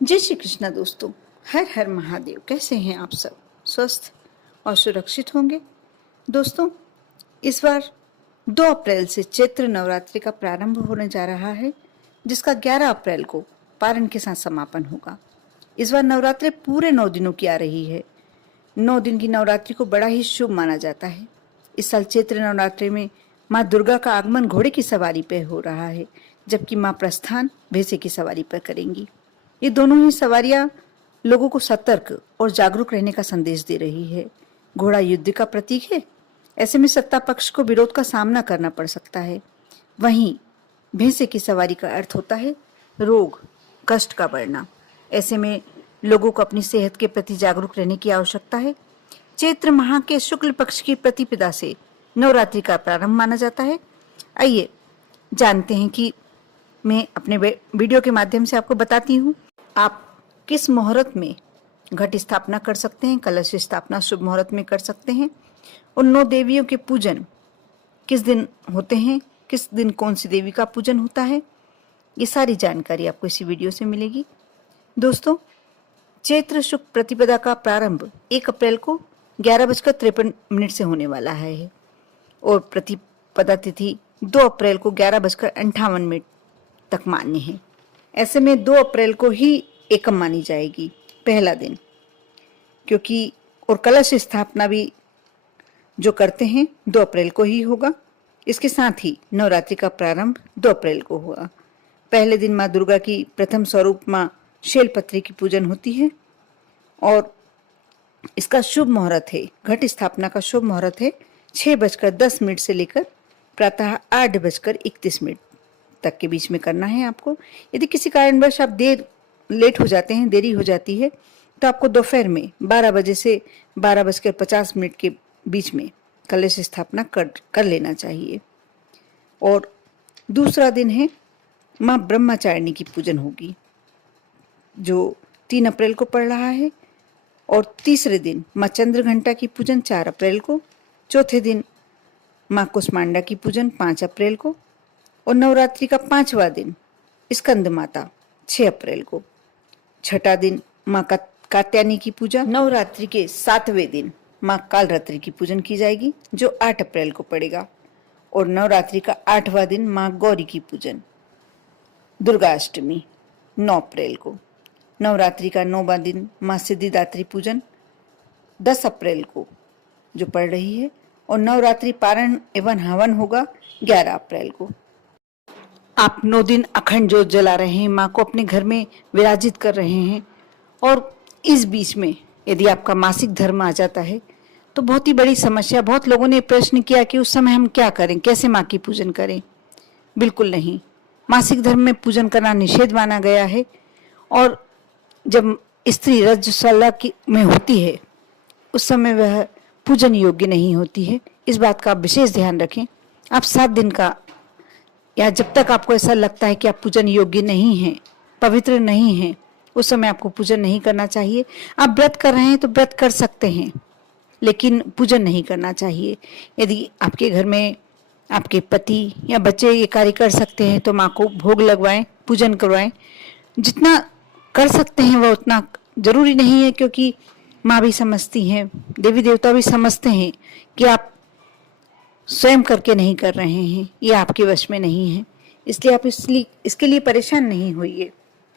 जय श्री कृष्णा दोस्तों। हर हर महादेव। कैसे हैं आप सब? स्वस्थ और सुरक्षित होंगे। दोस्तों, इस बार 2 अप्रैल से चैत्र नवरात्रि का प्रारंभ होने जा रहा है, जिसका 11 अप्रैल को पारण के साथ समापन होगा। इस बार नवरात्रि पूरे 9 दिनों की आ रही है। 9 दिन की नवरात्रि को बड़ा ही शुभ माना जाता है। इस साल चैत्र नवरात्रि में माँ दुर्गा का आगमन घोड़े की सवारी पर हो रहा है, जबकि माँ प्रस्थान भैंसे की सवारी पर करेंगी। ये दोनों ही सवारियां लोगों को सतर्क और जागरूक रहने का संदेश दे रही है। घोड़ा युद्ध का प्रतीक है, ऐसे में सत्ता पक्ष को विरोध का सामना करना पड़ सकता है। वहीं भैंसे की सवारी का अर्थ होता है रोग, कष्ट का बढ़ना। ऐसे में लोगों को अपनी सेहत के प्रति जागरूक रहने की आवश्यकता है। चैत्र माह के शुक्ल पक्ष की प्रतिपदा से नवरात्रि का प्रारंभ माना जाता है। आइए जानते हैं कि मैं अपने वीडियो के माध्यम से आपको बताती हूँ आप किस मुहूर्त में घट स्थापना कर सकते हैं, कलश स्थापना शुभ मुहूर्त में कर सकते हैं। उन 9 देवियों के पूजन किस दिन होते हैं, किस दिन कौन सी देवी का पूजन होता है, ये सारी जानकारी आपको इसी वीडियो से मिलेगी। दोस्तों, चैत्र शुक्ल प्रतिपदा का प्रारंभ 1 अप्रैल को 11:53 से होने वाला है और प्रतिपदा तिथि 2 अप्रैल को 11:58 तक मान्य है। ऐसे में 2 अप्रैल को ही एकम मानी जाएगी, पहला दिन, क्योंकि और कलश स्थापना भी जो करते हैं 2 अप्रैल को ही होगा। इसके साथ ही नवरात्रि का प्रारंभ 2 अप्रैल को होगा। पहले दिन माँ दुर्गा की प्रथम स्वरूप माँ शैलपत्री की पूजन होती है और इसका शुभ मुहूर्त है, घट स्थापना का शुभ मुहूर्त है 6:10 से लेकर प्रातः 8:31 तक के बीच में करना है आपको। यदि किसी कारणवश आप लेट हो जाते हैं, देरी हो जाती है, तो आपको दोपहर में 12 बजे से 12:50 के बीच में कलश स्थापना कर लेना चाहिए। और दूसरा दिन है माँ ब्रह्मचारिणी की पूजन होगी, जो 3 अप्रैल को पड़ रहा है। और तीसरे दिन माँ चंद्रघंटा की पूजन 4 अप्रैल को। चौथे दिन माँ कुष्मांडा की पूजन 5 अप्रैल को। और नवरात्रि का 5वां दिन स्कंद माता 6 अप्रैल को। छठा दिन माँ कात्यायनी की पूजा। नवरात्रि के 7वें दिन माँ कालरात्रि की पूजन की जाएगी, जो 8 अप्रैल को पड़ेगा। और नवरात्रि का 8वां दिन माँ गौरी की पूजन, दुर्गा अष्टमी 9 अप्रैल को। नवरात्रि का 9वां दिन माँ सिद्धिदात्री पूजन 10 अप्रैल को जो पड़ रही है। और नवरात्रि पारण एवं हवन होगा 11 अप्रैल को। आप 9 दिन अखंड ज्योत जला रहे हैं, माँ को अपने घर में विराजित कर रहे हैं। और इस बीच में यदि आपका मासिक धर्म आ जाता है तो बहुत ही बड़ी समस्या। बहुत लोगों ने प्रश्न किया कि उस समय हम क्या करें, कैसे माँ की पूजन करें। बिल्कुल नहीं, मासिक धर्म में पूजन करना निषेध माना गया है। और जब स्त्री रजस्वला में होती है उस समय वह पूजन योग्य नहीं होती है। इस बात का आप विशेष ध्यान रखें। आप 7 दिन का, या जब तक आपको ऐसा लगता है कि आप पूजन योग्य नहीं हैं, पवित्र नहीं हैं, उस समय आपको पूजन नहीं करना चाहिए। आप व्रत कर रहे हैं तो व्रत कर सकते हैं, लेकिन पूजन नहीं करना चाहिए। यदि आपके घर में आपके पति या बच्चे ये कार्य कर सकते हैं तो माँ को भोग लगवाएं, पूजन करवाएं। जितना कर सकते हैं वह उतना जरूरी नहीं है, क्योंकि माँ भी समझती हैं, देवी देवता भी समझते हैं कि आप स्वयं करके नहीं कर रहे हैं, ये आपके वश में नहीं है। इसलिए आप इसके लिए परेशान नहीं होइए।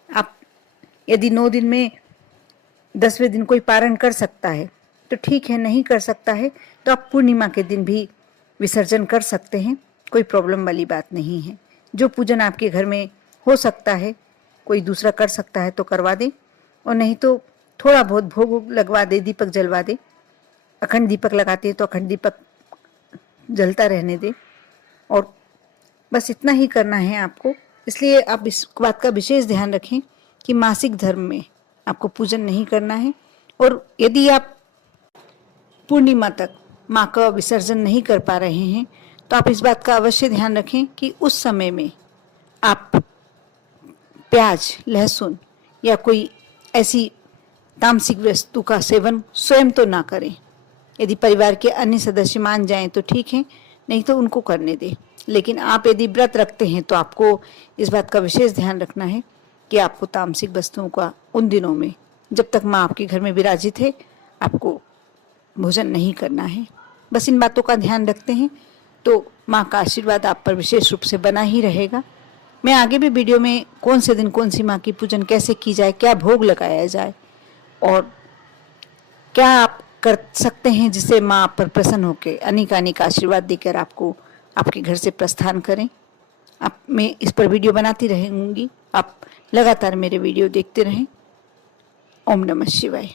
आप यदि 9 दिन में 10वें दिन कोई पारण कर सकता है तो ठीक है, नहीं कर सकता है तो आप पूर्णिमा के दिन भी विसर्जन कर सकते हैं, कोई प्रॉब्लम वाली बात नहीं है। जो पूजन आपके घर में हो सकता है, कोई दूसरा कर सकता है तो करवा दें, और नहीं तो थोड़ा बहुत भोग लगवा दे, दीपक जलवा दे। अखंड दीपक लगाते हैं तो अखंड दीपक जलता रहने दे। और बस इतना ही करना है आपको। इसलिए आप इस बात का विशेष ध्यान रखें कि मासिक धर्म में आपको पूजन नहीं करना है। और यदि आप पूर्णिमा तक माँ का विसर्जन नहीं कर पा रहे हैं तो आप इस बात का अवश्य ध्यान रखें कि उस समय में आप प्याज, लहसुन या कोई ऐसी तामसिक वस्तु का सेवन स्वयं तो ना करें। यदि परिवार के अन्य सदस्य मान जाएं तो ठीक है, नहीं तो उनको करने दें। लेकिन आप यदि व्रत रखते हैं तो आपको इस बात का विशेष ध्यान रखना है कि आपको तामसिक वस्तुओं का उन दिनों में, जब तक माँ आपके घर में विराजित है, आपको भोजन नहीं करना है। बस इन बातों का ध्यान रखते हैं तो माँ का आशीर्वाद आप पर विशेष रूप से बना ही रहेगा। मैं आगे भी वीडियो में कौन से दिन कौन सी माँ की पूजन कैसे की जाए, क्या भोग लगाया जाए और क्या आप कर सकते हैं जिससे माँ आप पर प्रसन्न होकर अनेक आशीर्वाद देकर आपको आपके घर से प्रस्थान करें, आप मैं इस पर वीडियो बनाती रहूँगी। आप लगातार मेरे वीडियो देखते रहें। ओम नमः शिवाय।